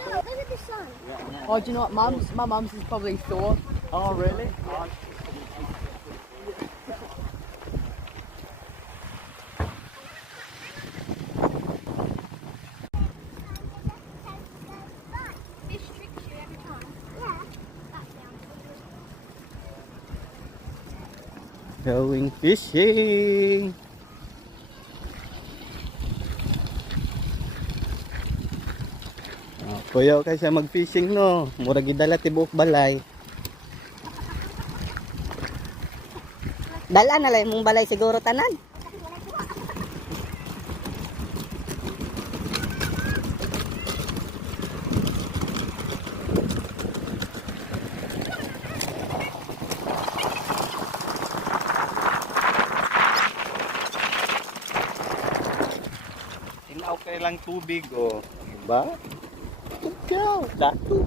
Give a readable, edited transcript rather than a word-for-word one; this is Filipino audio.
Look at the sun. Oh, do you know what, Mum's? My mum's is probably sore. Oh, really? Fish tricks you every time. Yeah. That sounds good. Going fishing. Oh, kuya kay siya mag-fishing no. Murag gidala tibuok balay. Dala na lang mong balay siguro tanan. Inaw kay lang tubig oh. Diba? Ikaw, dato.